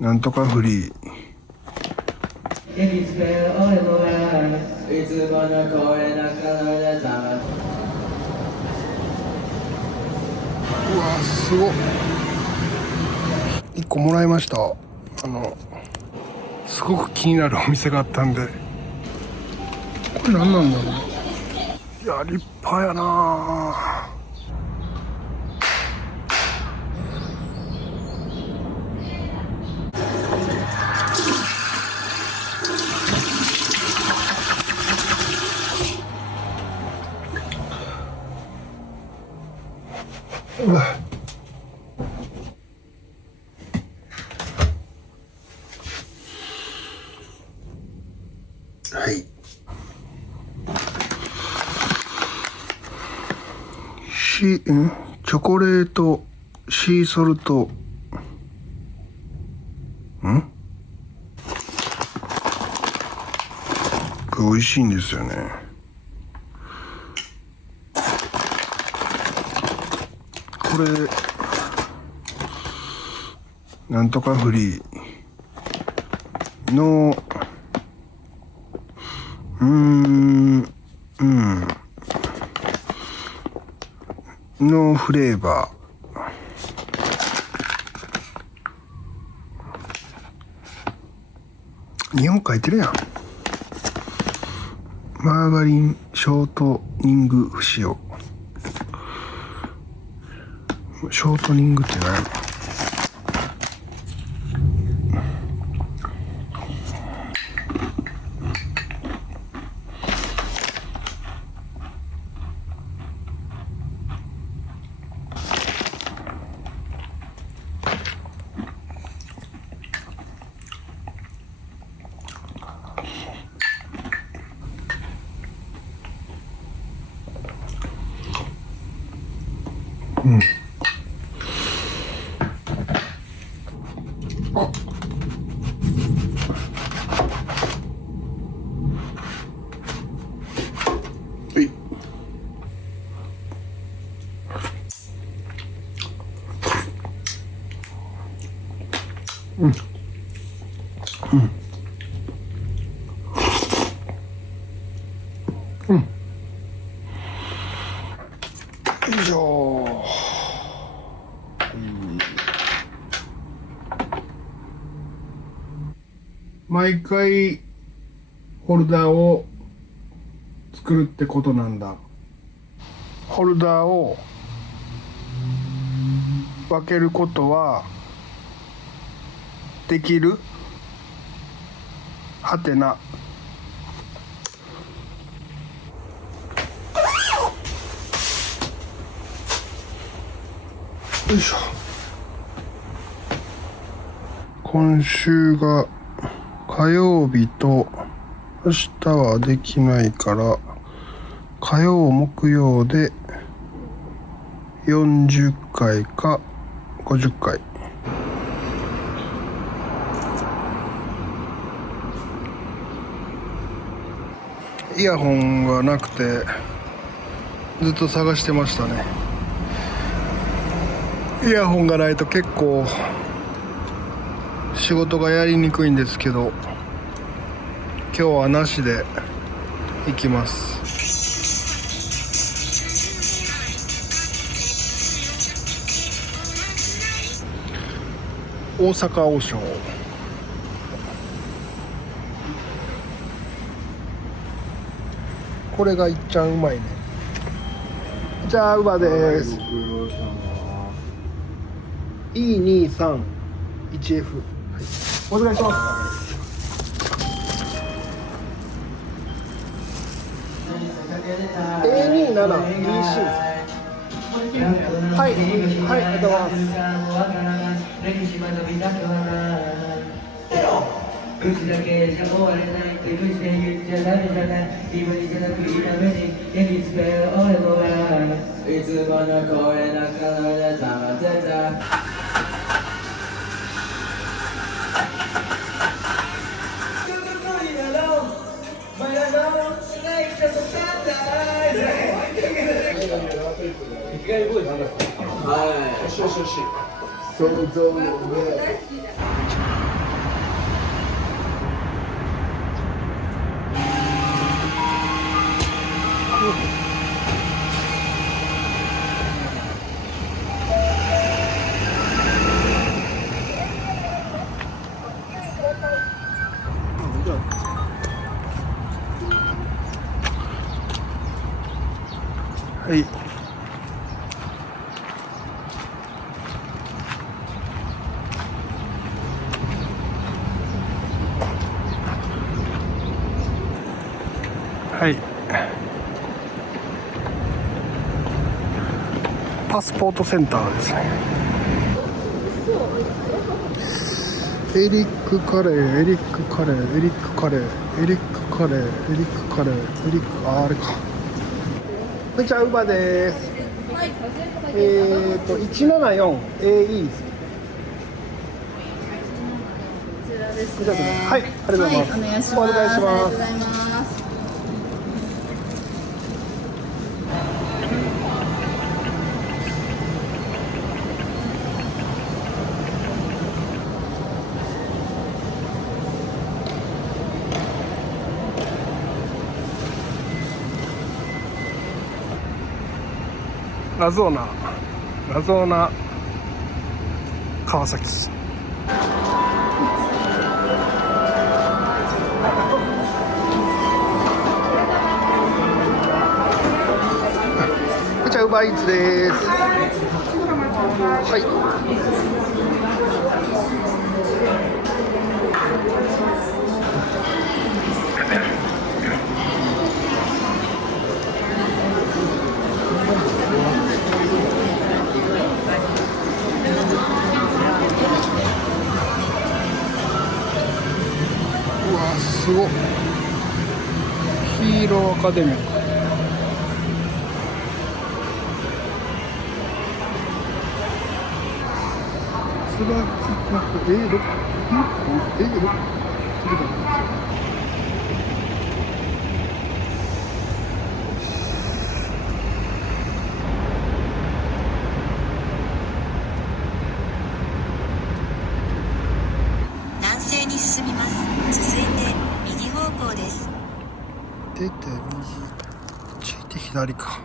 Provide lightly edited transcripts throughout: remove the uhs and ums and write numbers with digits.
なんとかフリー。うわすごっ。1個もらいました。すごく気になるお店があったんで。これ何なんだろう。いや立派やな。うわはい。チョコレートシーソルトこれ美味しいんですよね。これなんとかフリーののフレーバー。日本書いてるやん。マーガリンショートニング不使用。ショートニングって何？よいしょ。毎回ホルダーを作るってことなんだ。ホルダーを分けることはできる？はてな。よいしょ。今週が火曜日と明日はできないから火曜木曜で40回か50回。イヤホンがなくてずっと探してましたね。イヤホンがないと結構仕事がやりにくいんですけど、今日はなしで行きます。大阪王将。これがいっちゃんうまいね。じゃあウバです。E231F、はい、お願いします。A27EC。はい、はい、ありがとうございます。口だけじゃ終われないって口で言っちゃダメじゃない。今にじゃなくいいためにエニスペル俺のライいつもの声の中で溜まってた。いきなり声なんですか？はい。よしよしよし。想像のね。はい。はい。パスポートセンターですね。エリックカレー、エリックカレー、エリックカレー、エリックカレー、エリックカレー、エリック、あれか。こんにちは、ウーバーです。174AE です。こちらですね。はい、ありがとうございます。はい、お願いします。お願いします。ありがとうございます。ラゾーナ川崎。こんにちは、ウーバーイーツです。はい。うわ、すごっ。ヒーローアカデミー。椿カフェ、南西に進みます。続いて右方向です。出て右、ついて左か。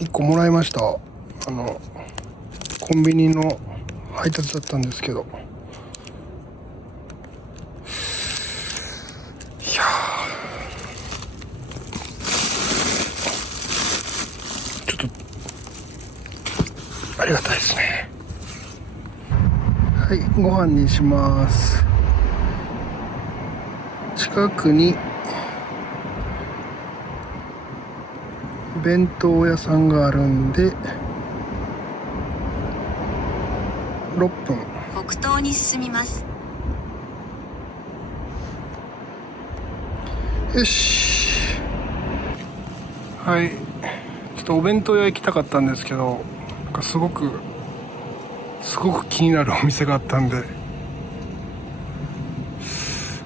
1個もらいました。コンビニの配達だったんですけど、いやちょっとありがたいですね。はい、ご飯にします。近くに弁当屋さんがあるんで6分。北東に進みます。よし。はい、ちょっとお弁当屋行きたかったんですけど、なんかすごく気になるお店があったんで。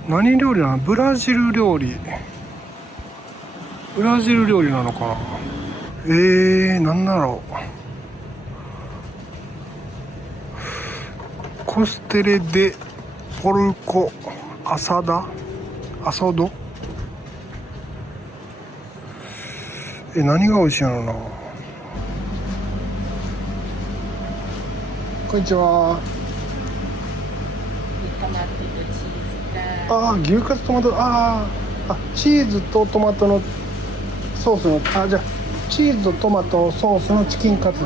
何料理なの？ブラジル料理なのかな。なんだろう。コステレ・デ・ポルコ・アサド。何が美味しいのな。こんにちは。牛カツトマト、チーズとトマトのソースの、じゃあチーズとトマトソースのチキンカツ。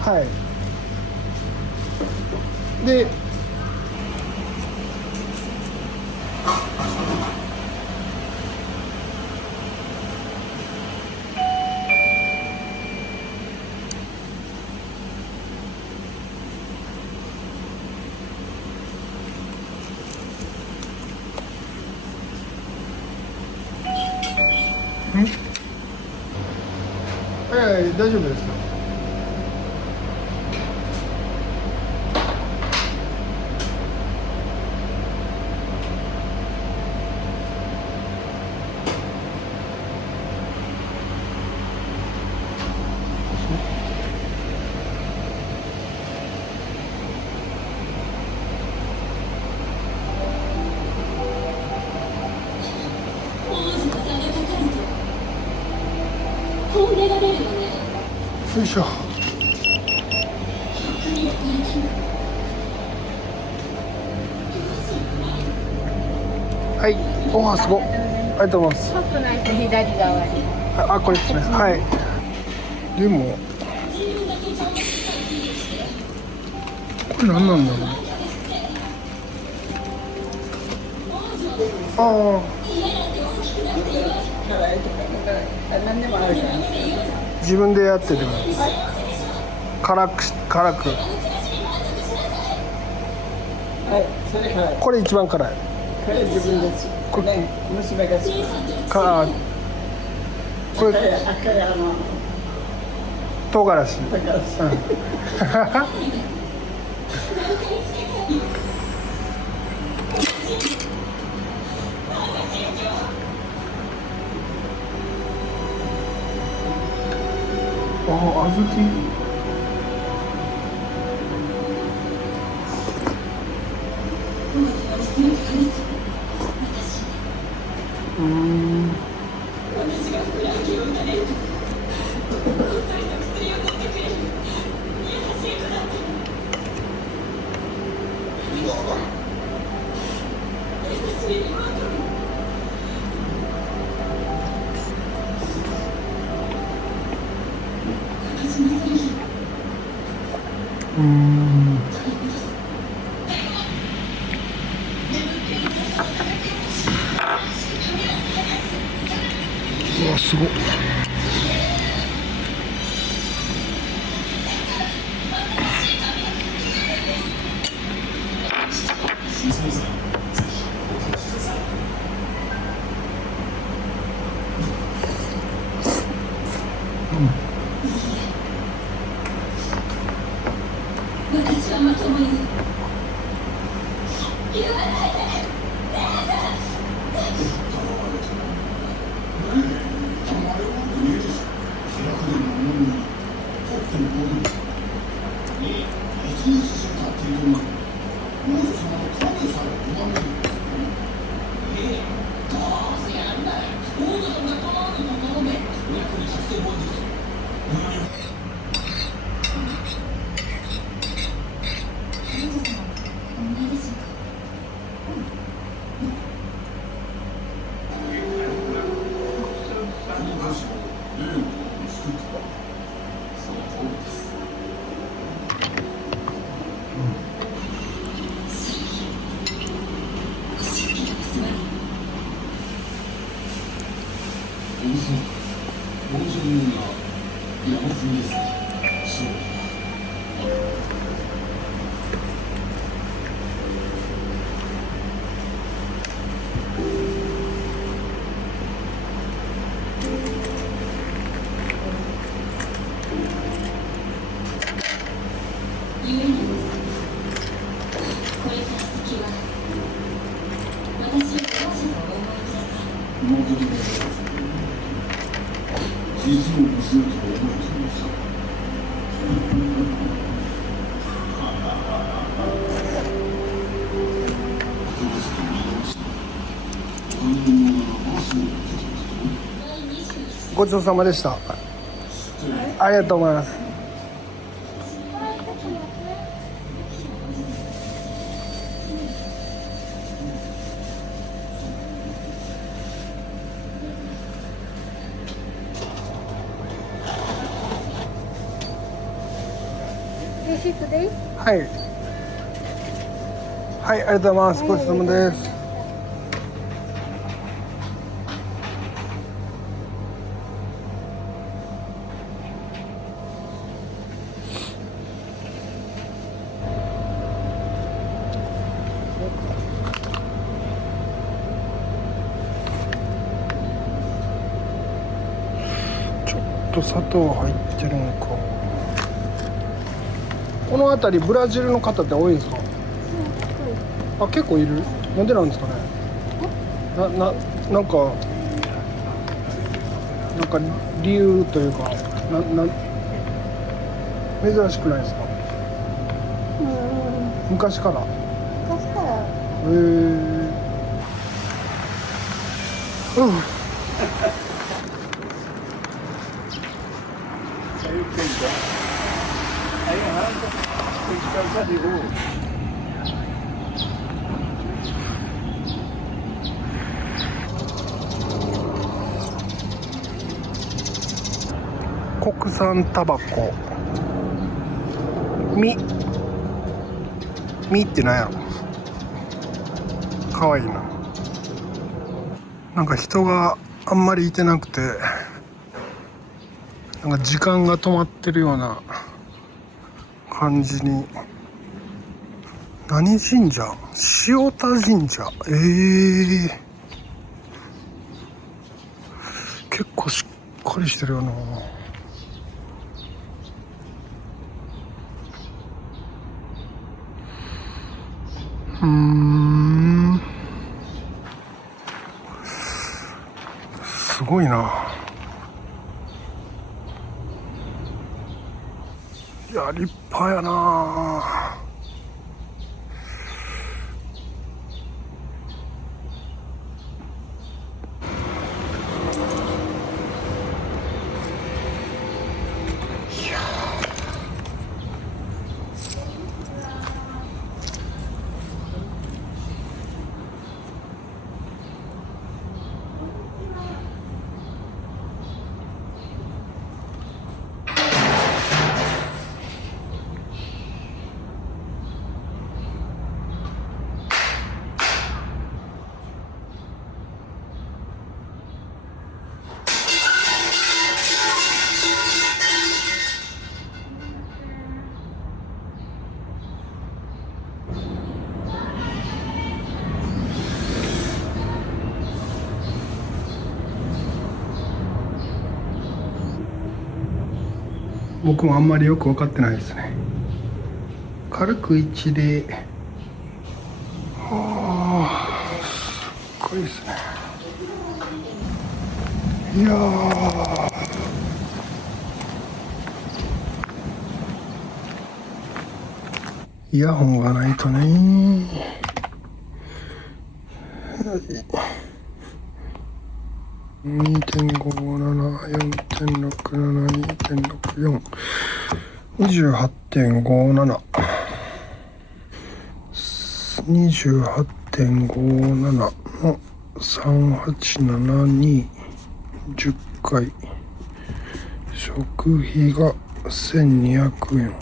はい。ではい、大丈夫ですよ。よいしょ。はい、おーすごい。ありがとうございます。カップないと左側に。あ、これですね。はい。でもこれ何なんだろう。ああ。自分でやってても辛く。はいそれからこれ一番辛い。これ自分ですこれ娘が好きかこれ赤い唐辛子。だからあ、小豆。うわすごっ。ごちそうさまでした。ありがとうございます。はい。はい、ありがとうございます。ごちそうさまです。と砂糖入ってるのか。この辺りブラジルの方って多いんですか？あ、結構いる。なんでなんですかね。なんか理由というか珍しくないですか？昔から。うん。国産タバコ。みってなんやろ。かわいいな。なんか人があんまりいてなくて、なんか時間が止まってるような感じに。何神社？塩田神社。結構しっかりしてるよな。すごいな。いや、立派やな。僕もあんまりよく分かってないですね。軽く一礼。すっごいですね。いやイヤホンがないとね。2.57、4.67、2.64、28.57、28.57の3872、10回。食費が1200円。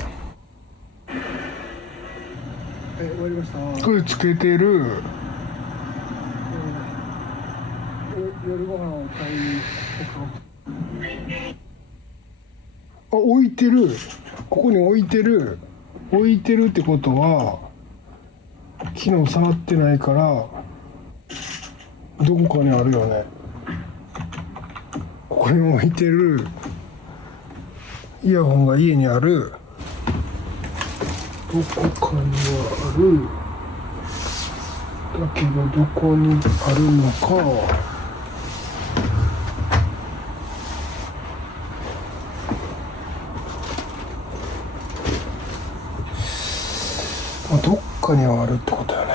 終わりました。これつけてる。夜ご飯を買いに置いてる。ここに置いてるってことは昨日触ってないからどこかにあるよね。ここに置いてるイヤホンが家にある。どこかにはある。だけどどこにあるのか。どっかにはあるってことよね。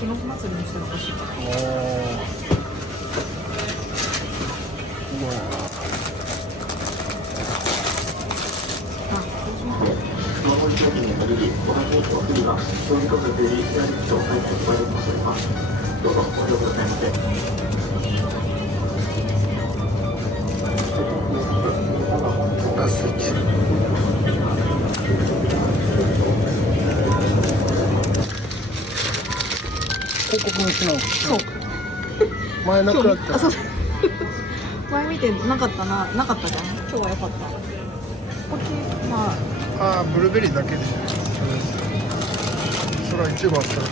期末祭りにしたら欲しい。ラス1。広告の品をそう前なくなったあ、そう前見てなかったな、なかったじゃん。今日は良かった。こっち、まあああブルーベリーだけでそれは一部あったら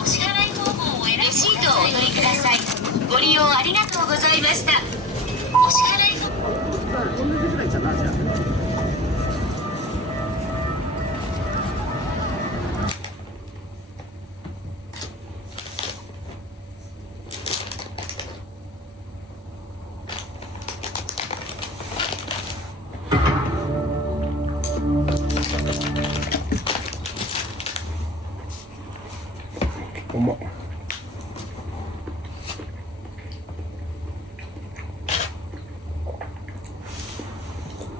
お支払い方法をレシートをお取りください。ご利用ありがとうございました。お支払い方うまっ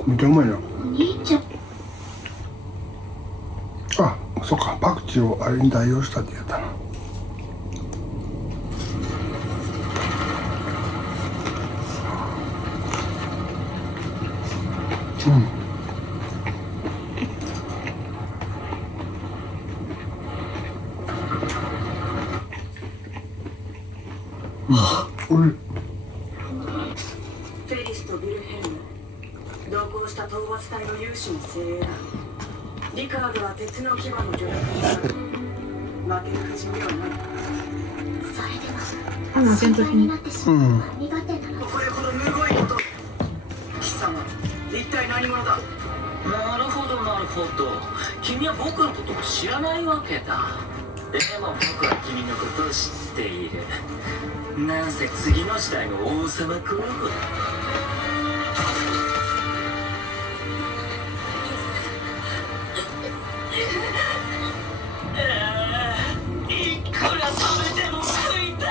めっちゃうまいなあ、そっかパクチーをあれに代用したってやったなうん、フェリスとビルヘルム同行した討伐隊の有志の精鋭だ。リカードは鉄の牙の助力になる。負ける不死にはない。それでは心配になってしまうのは苦手なの。これほどむごいこと。貴様一体何者だ。なるほどなるほど、君は僕のことを知らないわけだ。でも僕は君のことを知っている。なんせ次の時代の王様候補だ。いくら食べても食い足りない。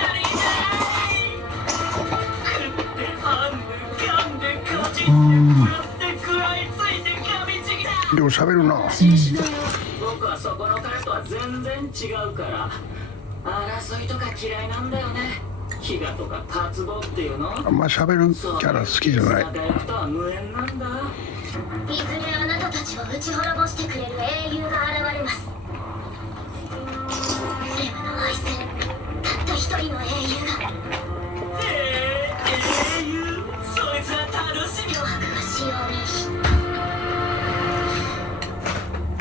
食ってハンで噛んでかじって食らって食らいついて噛みちぎった。でも喋るな僕はそこの彼とは全然違うから。争いとか嫌いなんだよね。飢餓とか渇望っていうの。あんま喋るキャラ好きじゃない仲良くとは無縁なんだ。いずれあなたたちを打ち滅ぼしてくれる英雄が現れます。レムの愛するたった一人の英雄が。英雄、そいつは楽しみ。脅迫が使用に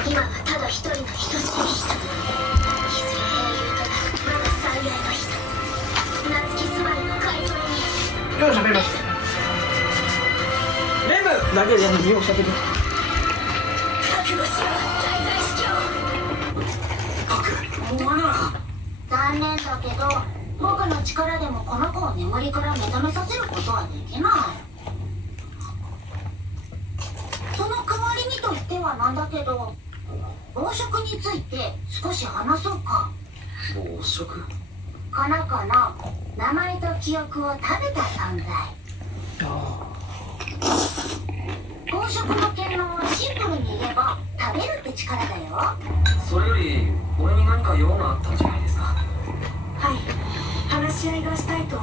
今はただ一人の等しい人。いずれ英雄となるまだ最愛の人。夏木スバルの改造に。よう喋りました。レムだけでよう喋る。覚悟しろ大罪司教。僕、お前なら。残念だけど僕の力でもこの子を眠りから目覚めさせることはできない。その代わりにと言ってはなんだけど暴食について少し話そうか。暴食？この子の名前と記憶を食べた存在。暴食の権能はシンプルに言えば食べるって力だよ。それより、俺に何か用があったんじゃないですか。はい、話し合いがしたいと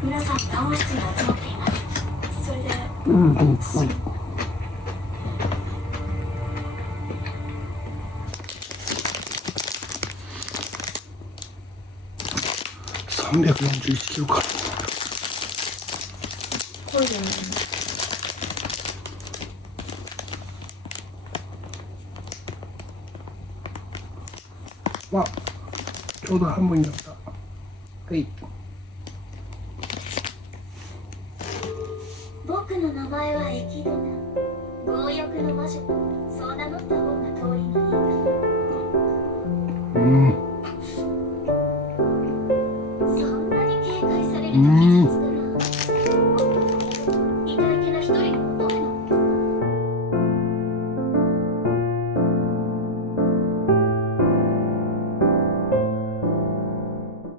皆さん談話室に集まっています。それで341キロかそうだよね。まあちょうど半分になった。はい。僕の名前はエキドナ。強欲の魔女。そう名乗った方が通りのいいか。そんなに警戒されると傷つく